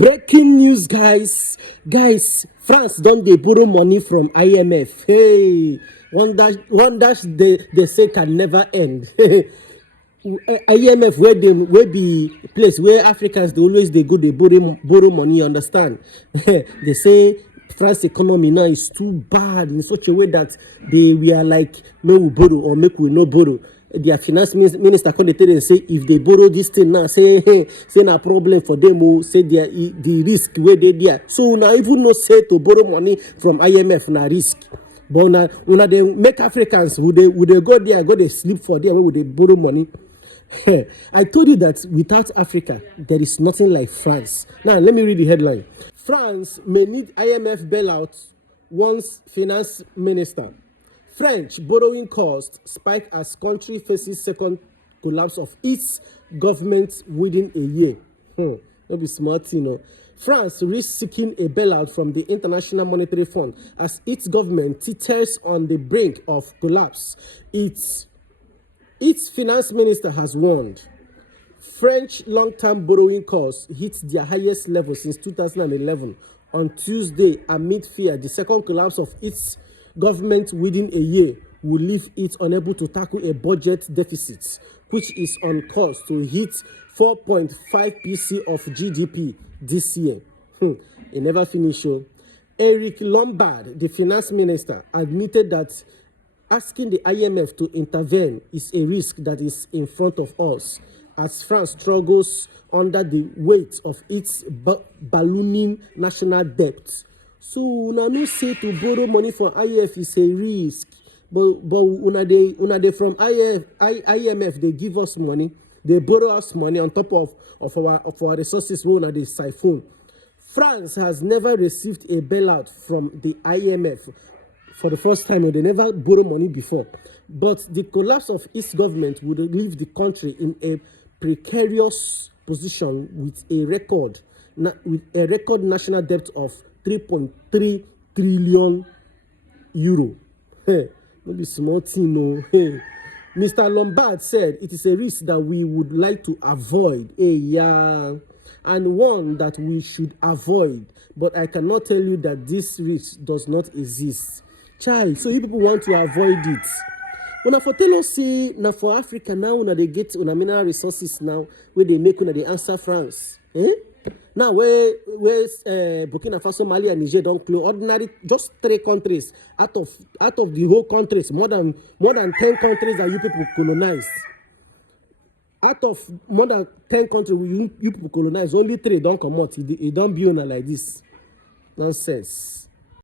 Breaking news, guys. Guys, France don't they borrow money from IMF. Hey, one dash they say can never end. IMF where be place where Africans they go they borrow money. You understand? They say France economy now is too bad in such a way that we are like no we borrow or make we no borrow. Their finance minister come tell them say if they borrow this thing now say na problem for them o say the risk where they there. So now even no say to borrow money from IMF na risk. But now they make Africans would they go there go they sleep for there where would they borrow money. I told you that without Africa, there is nothing like France. Now, let me read the headline. France may need IMF bailout, once finance minister. French borrowing costs spike as country faces second collapse of its government within a year. That'll be smart, you know. France risks seeking a bailout from the International Monetary Fund as its government teeters on the brink of collapse. Its finance minister has warned French long-term borrowing costs hit their highest level since 2011 on Tuesday amid fear the second collapse of its government within a year will leave it unable to tackle a budget deficit, which is on course to hit 4.5% of GDP this year. It never finished. Eric Lombard, the finance minister, admitted that asking the IMF to intervene is a risk that is in front of us as France struggles under the weight of its ballooning national debt. So una no say to borrow money from IMF is a risk, but una they from IMF they give us money, they borrow us money on top of our resources we una they siphon. France has never received a bailout from the IMF. For the first time, they never borrow money before. But the collapse of its government would leave the country in a precarious position with a record national debt of 3.3 trillion euro. Maybe small thing, no. Mr. Lombard said it is a risk that we would like to avoid. And one that we should avoid. But I cannot tell you that this risk does not exist. Child, so you people want to avoid it. When for tell us see now for Africa now when they get on mineral resources now where they make when they answer France. Now where Burkina Faso, Mali, and Niger don't close ordinary just 3 countries out of the whole countries, more than 10 countries that you people colonize. Out of more than 10 countries you people colonize, only 3 don't come out. It don't be on like this. Nonsense.